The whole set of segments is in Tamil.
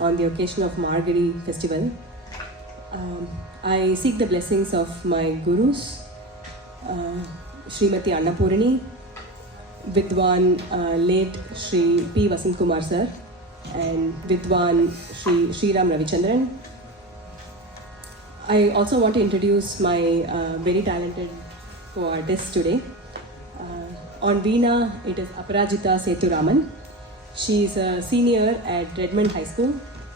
on the occasion of Margari festival. I seek the blessings of my gurus, Srimati Annapurani, Vidwan late Sri P. Vasant Kumar sir, and Vidwan Sri Ram Ravichandran. I also want to introduce my very talented co-artist today. On Veena, it is Aparajita Sethuraman. She is a senior at Redmond High School,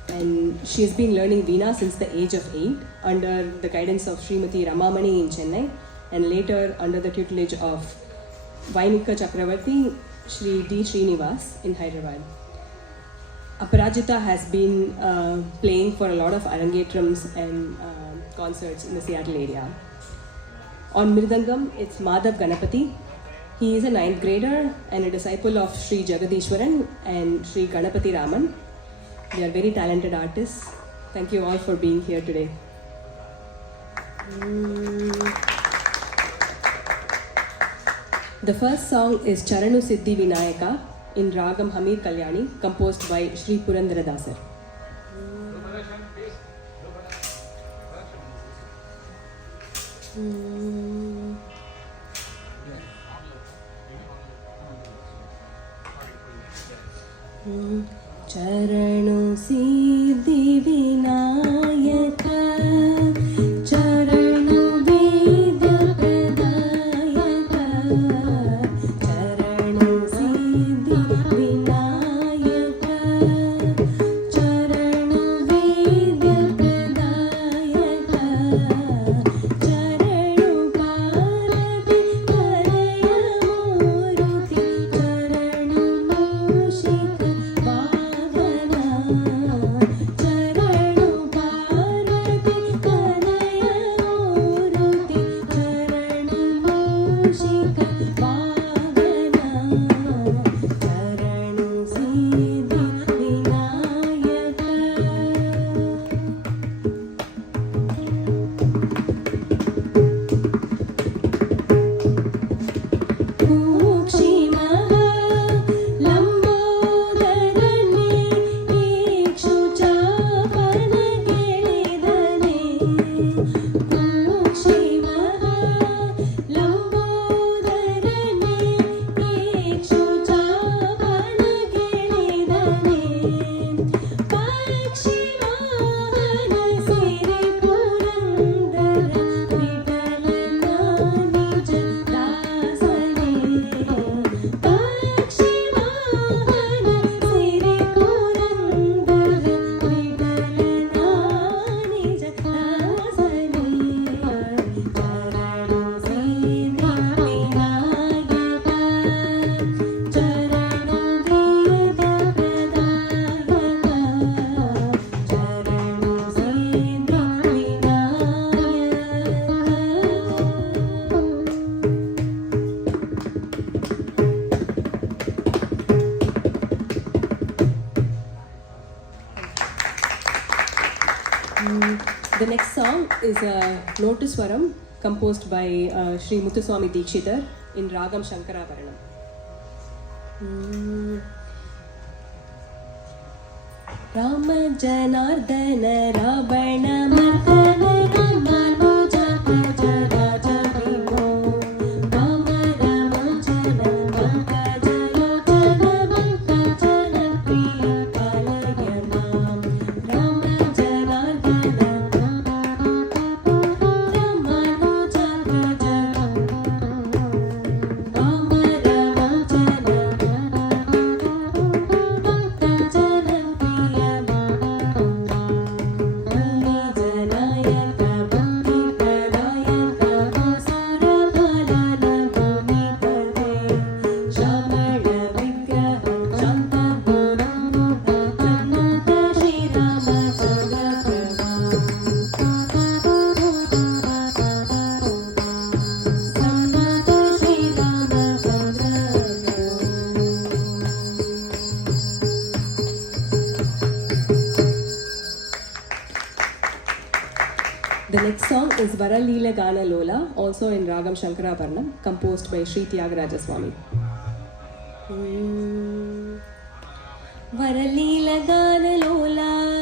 and she has been learning Veena since the age of 8 under the guidance of Srimati Ramamani in Chennai, and later under the tutelage of Vainika Chakravarti, Sri D. Srinivas in Hyderabad. Aparajita has been playing for a lot of arangetrams and concerts in the Seattle area. On Mridangam, it's Madhav Ganapati. He is a 9th grader and a disciple of Sri Jagadishwaran and Sri Ganapati Raman. They are very talented artists. Thank you all for being here today. The first song is Charanu Siddhi Vinayaka in Ragam Hamir Kalyani, composed by Sri Purandara Dasar. चरणु Siddhi Vinayak चरणु वेद्य प्रदायक चरणु सिद्धि विनायक चरणु वेद्य प्रदायक चरणु पार्वती करय मूर्ति चरणु मूषिक The next song is Notuswaram, composed by Sri Muthuswami Dikshitar in Ragam Shankarabaranam. Rama Janardana Ravana Mardana Ramanuja Raja Raja Vimo Rama Ramajana Pankajalochana Pankajana Priya Palayana Rama Janardana Ramanuja Raja Rama Ramajana Pankajana Priya The next song is Varalila Gana Lola, also in Ragam Shankarabaranam, composed by Sri Tyagaraja Swami. Varalila Gana Lola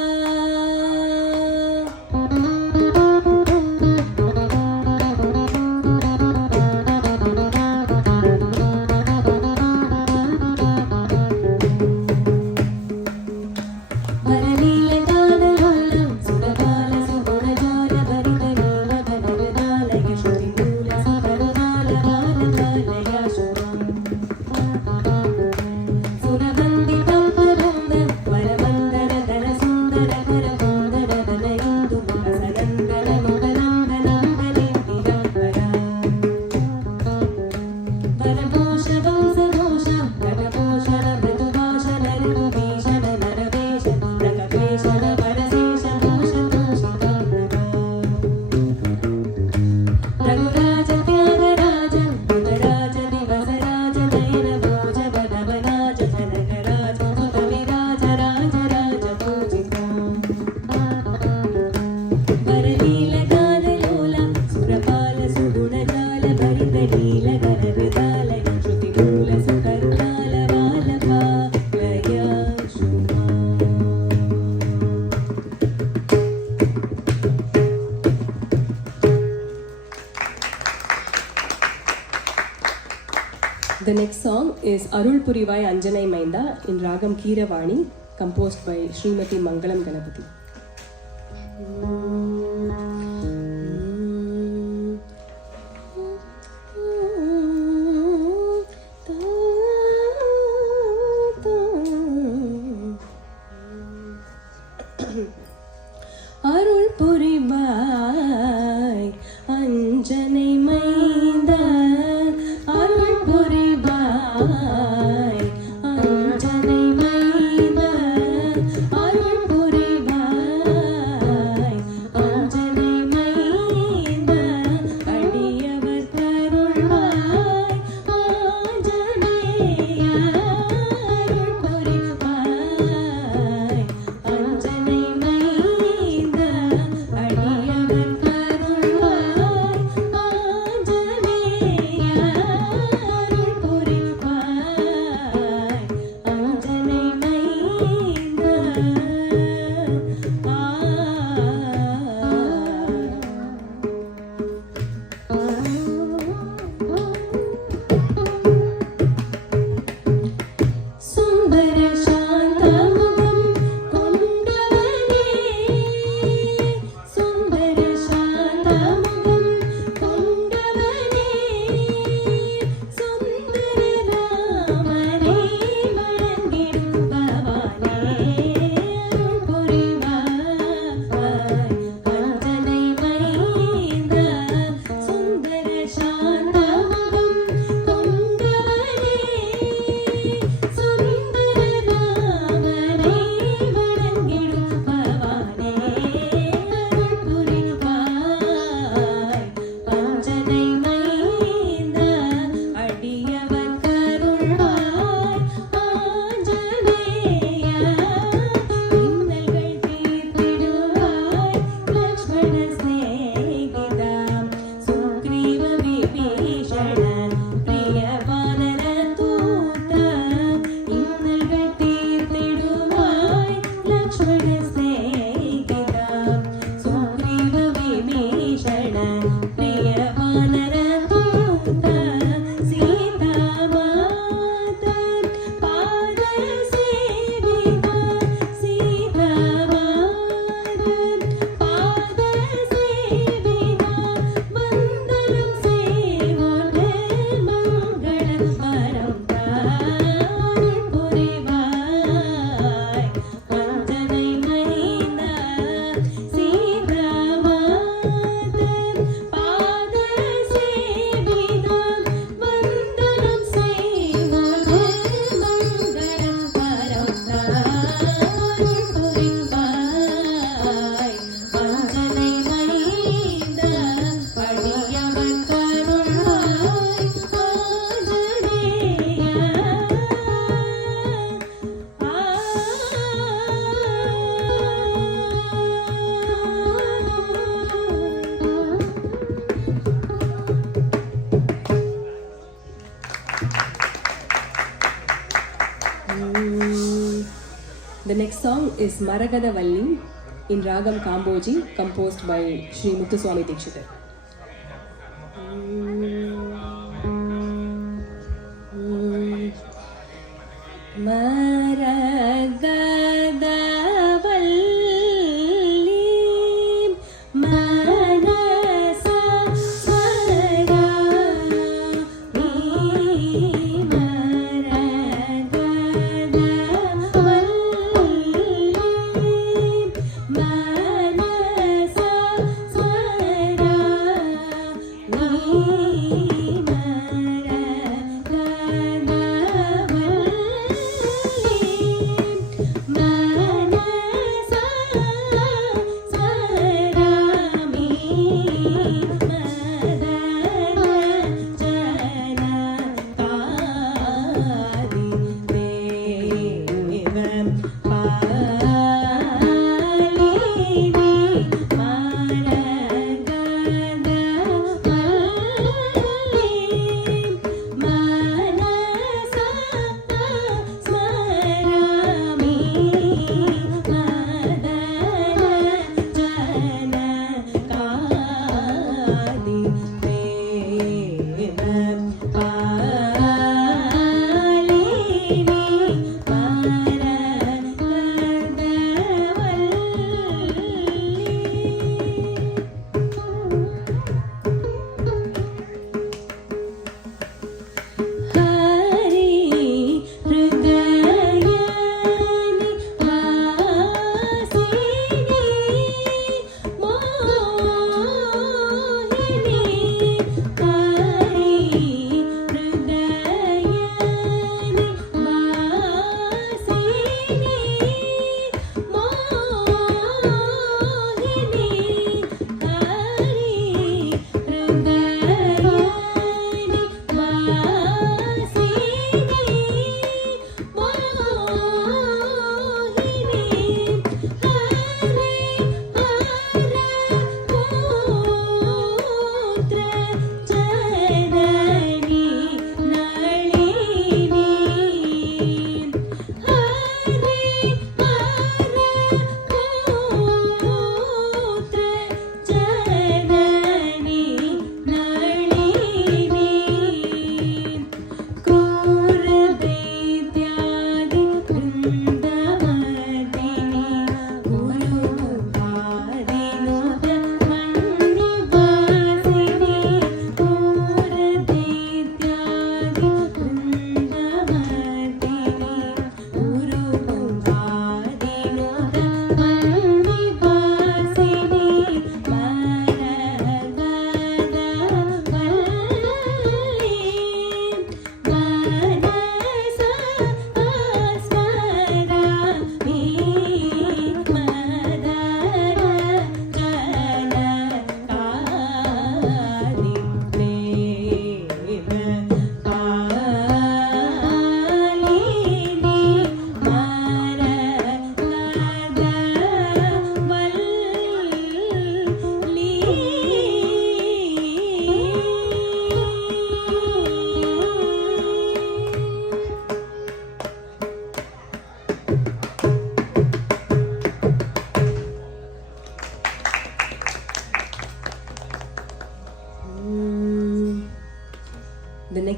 The next song is Arul Purivai Anjanai Mainda in Ragam Keeravani, composed by Srimati Mangalam Ganapati. Arul Purivai Anjanai Mainda, Arul Purivai Anjanai Mainda, Arul Purivai Anjanai Mainda, Adiyavar Karulvai Anjaneya, Arul Purivai Anjanai Mainda, Adiyavar Karulvai Anjaneya, Arul Purivai Anjanai Mainda. சுந்தர சாந்தமுகம் கொண்டவனே, சுந்தர சாந்தமுகம் கொண்டவனே, சுந்தர ராமனே வணங்கிடுபவனே, அருள் புரிவாய் அஞ்சனை மைந்தா, சுந்தர சாந்தமுகம் கொண்டவனே, சுந்தர ராமனே வணங்கிடுபவனே, அருள் புரிவாய் அஞ்சனை மைந்தா, அடியவர் கருள்வாய் ஆஞ்சநேயா, இன்னல்கள் தீர்த்திடுவாய் லக்ஷ்மண ஸ்நேகிதா, சுக்ரீவ விபீஷண பிரிய வானர தூதா, இன்னல்கள் தீர்த்திடுவாய் லக்ஷ்மண ஸ்நேகிதா, சுக்ரீவ விபீஷண பிரிய வானர தூதா, சீதா மாதா பாத சேவிதா, சீதா மாதா பாத சேவிதா, வந்தனம் செய்வோர்க்கு மங்களம் வரம் தாருள் புரிவாய் அஞ்சனை மைந்தா, சீதா மாதா பாத சேவிதா, வந்தனம் செய்வோர்க்கு மங்களம் வரம் தாருள் புரிவாய் அஞ்சனை மைந்தா, அடியவர் கருள்வாய் Anjaneya. The next song is Maragada Valli in Ragam Kamboji, composed by Sri Muthuswami Dikshitar. Maragada Valli Manasa Swara Mi Maragada Valli Manasa Swara Mi Maragada Valli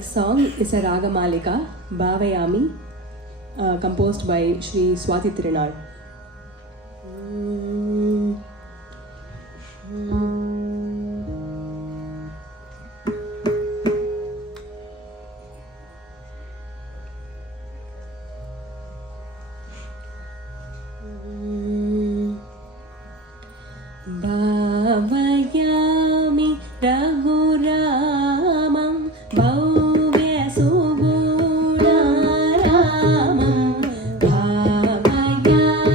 next song is a Ragamalika, Bhavayami, composed by Shri Swati Tirunal. Bhavayami Raghuramam Bhavya Suguna Ramam Bhavayami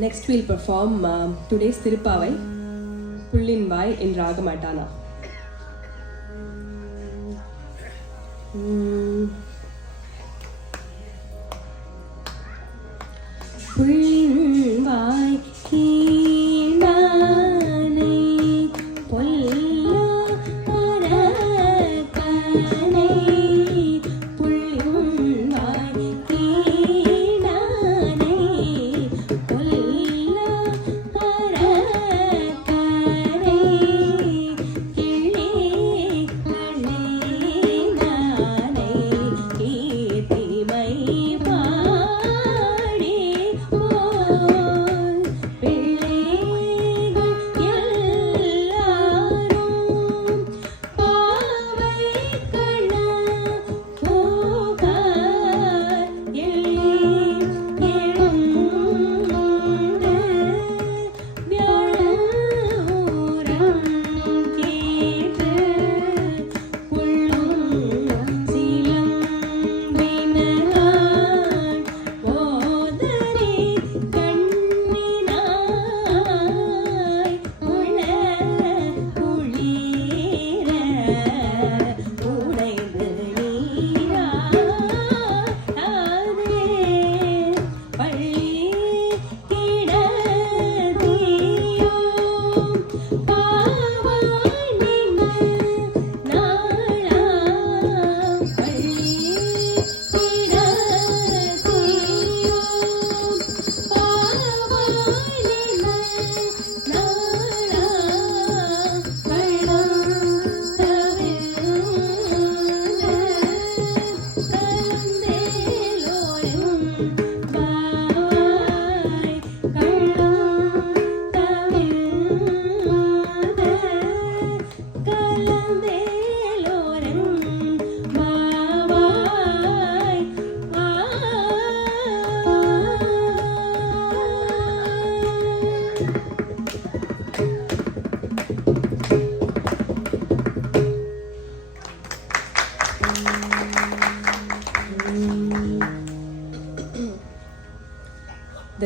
Next we'll perform today's Tirupavai, Pullinvai in Ragam Atana. Pullinvai keenanai polla parakanai Pullinvai keenanai polla parakanai kili kallenanai keethimai paadi poi pillai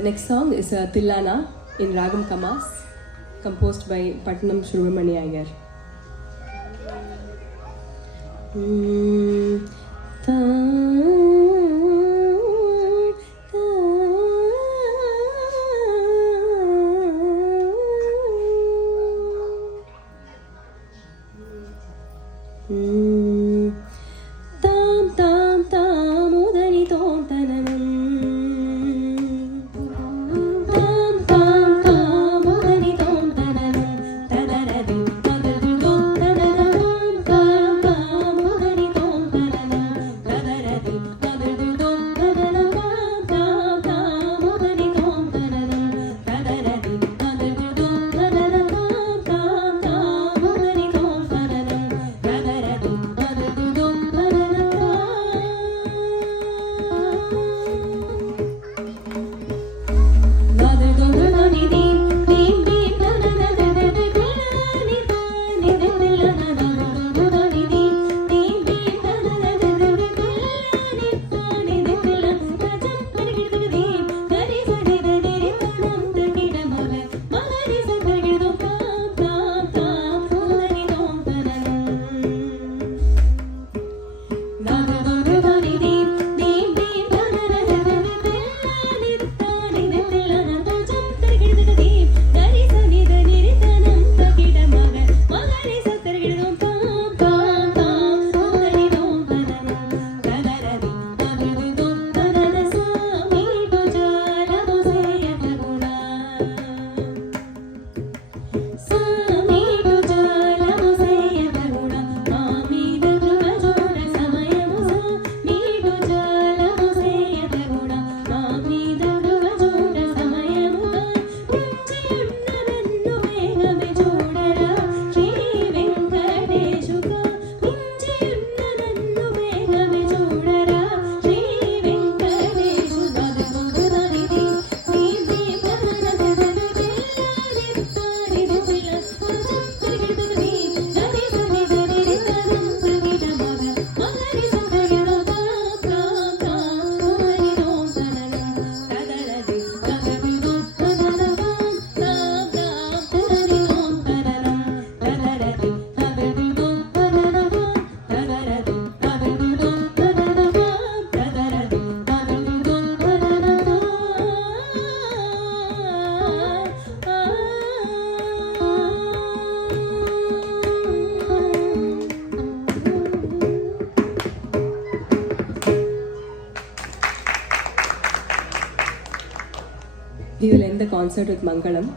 The next song is Tillana in Ragam Kamas, composed by Patnam Subramani Iyer. Tam tam tam udani tom tananam. Tam tam tam udani tom tananam. Tadaradi tadaradu tom tananam. Tam tam udani tom tananam. Tadaradi tadaradu tom tananam. Tam tam udani tom tananam. Tadaradi tadaradu tom tananam. Tam tam udani tom tananam. Tadaradi tadaradu tom tananam. We will end the concert with Mangalam.